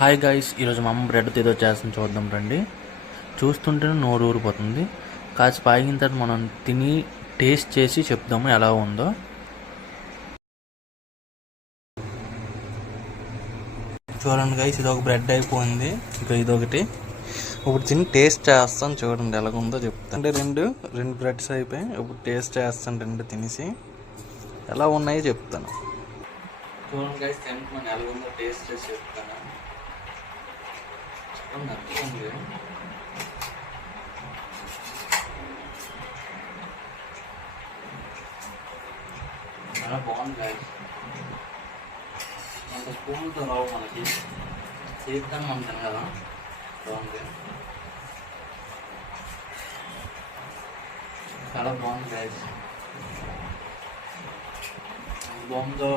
Hi guys, ఈరోజు మా అమ్మ బ్రెడ్తో ఏదో చేస్తాను చూద్దాం రండి. చూస్తుంటేనే నోరు ఊరిపోతుంది. కాసేపు ఆగిన తర్వాత మనం తిని టేస్ట్ చేసి చెప్దాము ఎలా ఉందో. చూడండి గైస్, ఇది ఒక బ్రెడ్ అయిపోయింది. ఇక ఇదొకటి ఇప్పుడు తిని టేస్ట్ చేస్తాను. చూడండి ఎలాగుందో చెప్తాను. అంటే రెండు బ్రెడ్స్ అయిపోయి ఇప్పుడు టేస్ట్ చేస్తాను. రెండు తినేసి ఎలా ఉన్నాయో చెప్తాను. చూడండి గైస్, తింటున్నాను, ఎలాగుందో టేస్ట్ చేసి చెప్తాను. నచ్చింది, చాలా బాగుంది గైస్. అంత స్పూన్తో రావు, మనకి చేద్దాం అంటాను కదా. బాగుంది, చాలా బాగుంది గైస్. బాగుందో